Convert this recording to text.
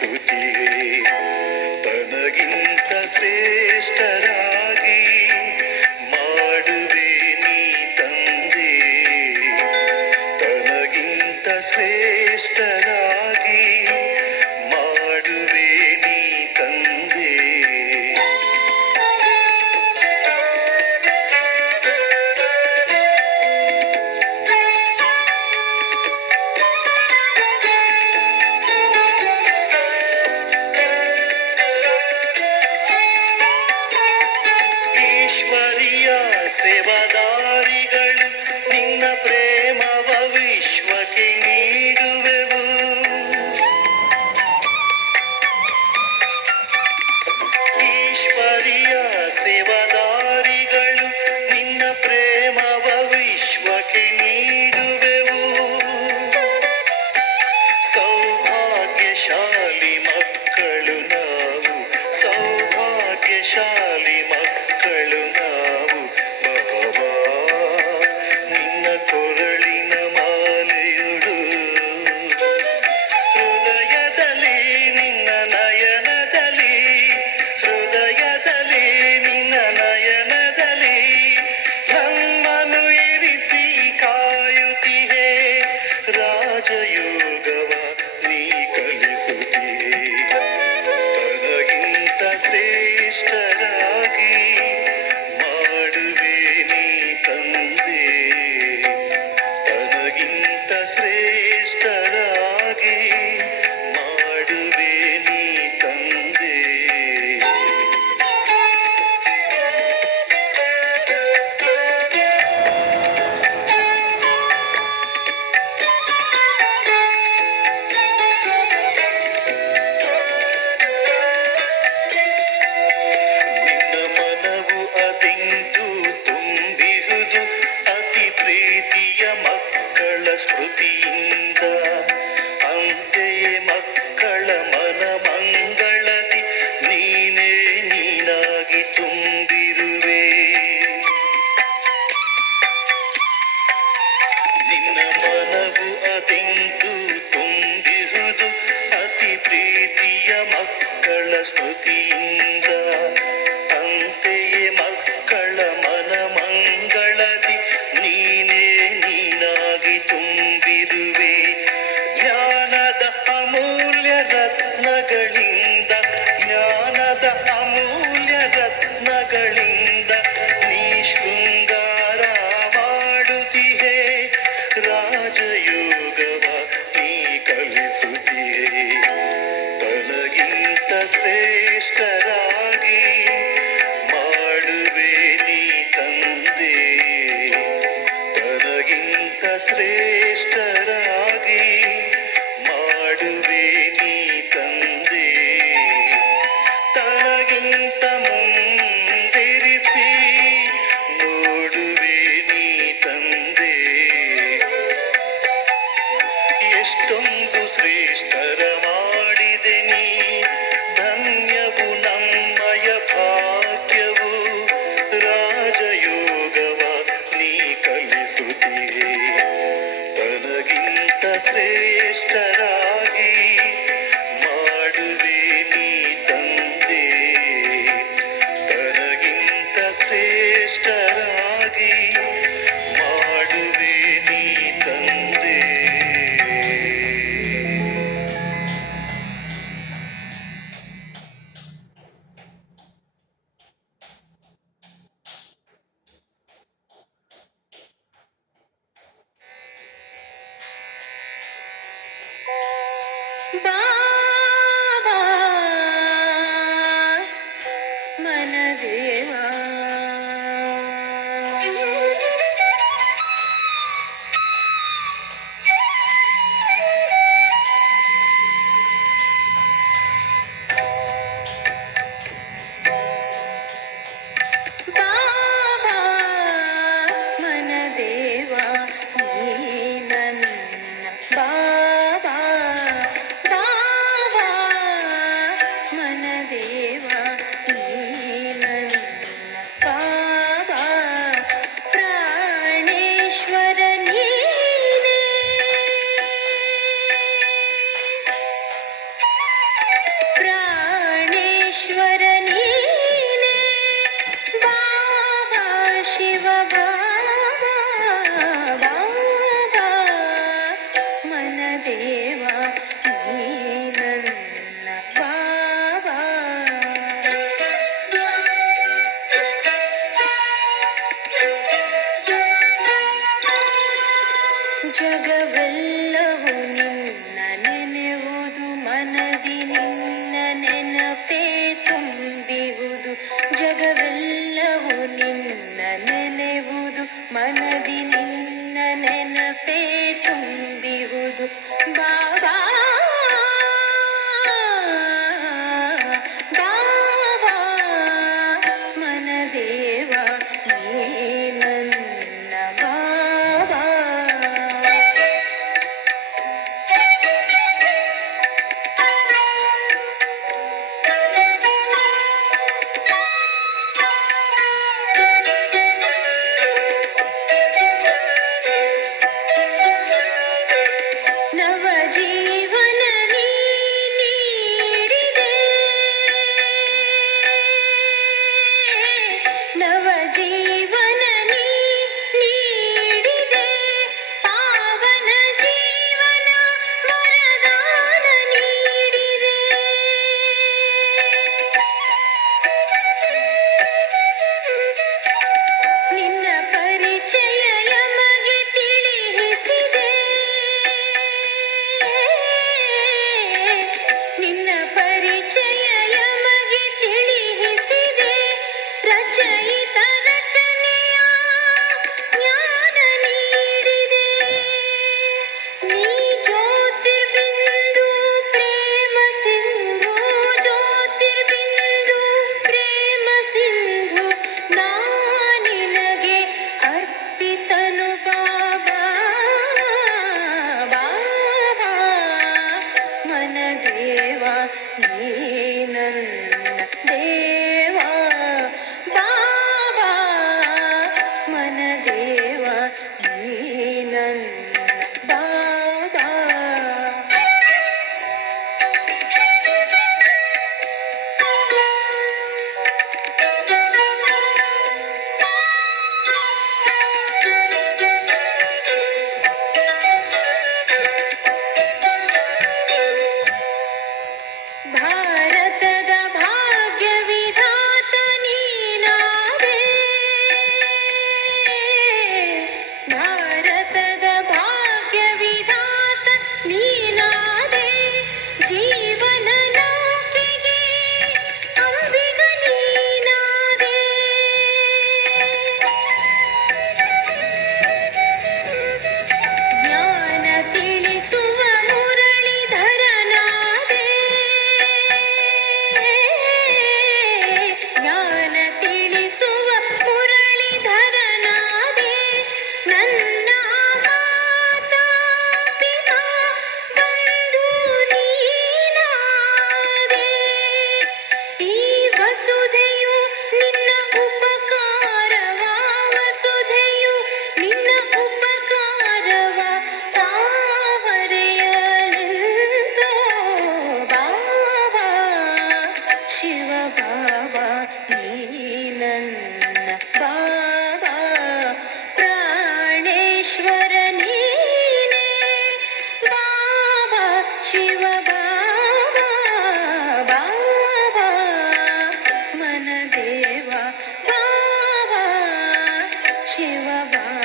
ಕಲಿಸುತ್ತಿಯೇ ತನಗಿಂತ ಶ್ರೇಷ್ಠರಾಗಿ ಮಾಡುವೆ ನೀ ತಂದೆ ತನಗಿಂತ ಶ್ರೇಷ್ಠರಾಗಿ ಮಾಡುವೆ ನೀ ತಂದೆ ಈಶ್ವರಿಯ ಸೇವಾದಾರಿಗಳು ನಿನ್ನ ಪ್ರೇಮವ ವಿಶ್ವಕ್ಕೆ ನೀಡುವೆವು ಈಶ್ವರಿಯ ಸೇವಾದಾರಿಗಳು ನಿನ್ನ ಪ್ರೇಮವ ವಿಶ್ವಕ್ಕೆ ನೀಡುವೆವು ಸೌಭಾಗ್ಯಶಾಲಿ ಮಕ್ಕಳು ನಾವು ಸೌಭಾಗ್ಯಶಾಲಿ ಮಕ್ಕಳು ನಾವು ಬಾಬಾ ನಿನ್ನ ಕೊರಳಿನ ಮಾಲೆಯುಡು ಹೃದಯದಲ್ಲಿ ನಿನ್ನ ನಯನದಲ್ಲಿ ಹೃದಯದಲ್ಲಿ ನಿನ್ನ ನಯನದಲ್ಲಿ ನಮ್ಮನ್ನು ಇರಿಸಿ ಕಾಯುತ್ತಿಹೆ ರಾಜಯೋಗವ ನೀ ಕಲಿಸುತ್ತಿಹೆ ತನಗಿಂತ ಶ್ರೇಷ್ಠರಾಗಿ ಮಾಡುವೆ ನೀ ತಂದೆ ತನಗಿಂತ ಶ್ರೇಷ್ಠರಾಗಿ ಮಾಡುವೆ ನೀ ತಂದೆ ನಿನ್ನ ಮನವು ಅದೆಂದು ತುಂಬಿಹುದು ಅತಿ ಪ್ರೀತಿಯ ಮಕ್ಕಳ ಸ್ಮೃತಿಯಿಂದ ಅಂತೆಯೇ ಮಕ್ಕಳ ಮನ ಮಂಗಳದಿ ನೀನೇ ನೀನಾಗಿ ತುಂಬಿರುವೆ ನಿನ್ನ ಮನವು ಅದೆಂದು ತುಂಬಿಹುದು ಅತಿ ಪ್ರೀತಿಯ ಮಕ್ಕಳ ಸ್ಮೃತಿಯಿಂದ ಅಂತೆಯೇ ಮಕ್ಕಳ ಮನ ಮಂಗಳದಿ ನೀನೇ ನೀನಾಗಿ ತುಂಬಿರುವೆ ಜ್ಞಾನದ ಅಮೂಲ್ಯ ರತ್ನಗಳಿಂದ ಜ್ಞಾನದ ಅಮೂಲ್ಯ ರತ್ನಗಳಿಂದ ನೀ ಶೃಂಗಾರ ಮಾಡುತ್ತಿಹೆ ರಾಜಯೋಗವ ನೀ ಕಲಿಸುತ್ತಿಹೆ ತನಗಿಂತ ಶ್ರೇಷ್ಠರಾಗಿ ಮಾಡುವೆ ನೀ ತಂದೆ ತನಗಿಂತ ಶ್ರೇಷ್ಠರಾಗಿ ಮಾಡುವೆ ನೀ ತಂದೆ ತನಗಿಂತ ಮುಂದಿರಿಸಿ ನೋಡುವೆ ನೀ ತಂದೆ ಎಷ್ಟೊಂದು ಶ್ರೇಷ್ಠರ ಮಾಡಿದೆ ನೀ ಧನ್ಯವು ನಮ್ಮಯ ಭಾಗ್ಯವು ರಾಜಯೋಗವ ನೀ ಕಲಿಸುತ್ತಿಯೇ ತನಗಿಂತ ಶ್ರೇಷ್ಠರಾಗಿ ಮಾಡುವೆ ನೀ ತಂದೆ ತನಗಿಂತ ಶ್ರೇಷ್ಠರಾಗಿ ಮಾಡುವೆ ನೀ ತಂದೆ ಬಾಬಾ ಮನದೇವ ಬಾಬಾ ಮನದೇವ ನೀ ನನ್ನ ಬಾಬಾ ಬಾಬಾ ದೇವ ನೀ ನನ್ನ ಬಾಬಾ. ಜಗವೆಲ್ಲವೂ ನಿನ್ನ ನೆನೆಯುವುದು, ಮನದಿ ನಿನ್ನ ನೆನಪೇ ತುಂಬಿಹುದು. ಜಗವೆಲ್ಲವೂ ನಿನ್ನ ನೆನೆಯುವುದು, ಮನದಿ ನಿನ್ನ ನೆನಪೇ ತುಂಬಿಹುದು. ಬಾಬಾ ಬಾಬಾ ಮನದೇವ ನೀ ನನ್ನ ಬಾಬಾ. ನವಜೀವನ ನೀ ನೀಡಿದೆ, ನವಜೀವನ ನೀ ನೀಡಿದೆ, ಪಾವನ ಜೀವನ ವರದಾನ ನೀಡಿದೆ. ನಿನ್ನ ಪರಿಚಯ ಯಮಗೆ ತಿಳಿಸಿದೆ, ನಿನ್ನ ಪರಿಚಯ ಯಮಗೆ ತಿಳಿಸಿದೆ. ರಚಯಿತ ರಚನೆಯ ಜ್ಞಾನ ನೀಡಿದೆ. ನೀ ಜ್ಯೋತಿರ್ಬಿಂದು ಪ್ರೇಮ ಸಿಂಧು, ಜ್ಯೋತಿರ್ಬಿಂದು ಪ್ರೇಮ ಸಿಂಧು. ನಾನಿನಗೆ ಅರ್ಪಿತನು ಬಾಬಾ ಬಾಬಾ ಮನದೇವ ನೀ ನನ್ನ ದೇವ. ಬಾಬಾ ಮನದೇವ ನೀ ನನ್ನ ಬಾಬಾ. ಭಾರತದ ಭಾಗ್ಯ ವಿಧಾತ ನೀನಾದೆ, ಭಾರತದ ಭಾಗ್ಯ ವಿಧಾತ ನೀನಾದೆ. ಜೀವನ ನೌಕೆಗೆ ಅಂಬಿಗ ನೀನಾದೆ. ಜ್ಞಾನ ತಿಳಿಸುವ ಮುರಳೀಧರನಾದೆ, ಜ್ಞಾನ ತಿಳಿಸುವ ಮುರಳೀಧರನಾದೆ. ನನ್ನ ಮಾತಾ ಪಿತಾ ಬಂಧು ನೀನಾದೆ. ಈ ವಸುಧೆಯು ನಿನ್ನ ಉಪಕಾರವ, ವಸುಧೆಯು ನಿನ್ನ ಉಪಕಾರವ ತಾವರೆಯಲೆಂದೋ ಬಾಬಾ. ಶಿವ ಬಾಬಾ ನೀ ನನ್ನ ಬಾಬಾ. ಪ್ರಾಣೇಶ್ವರ ನೀನೇ ಬಾಬಾ. ಶಿವ ಬಾಬಾ ಬಾಬಾ ಮನದೇವ ಬಾಬಾ. ಶಿವ ಬಾಬಾ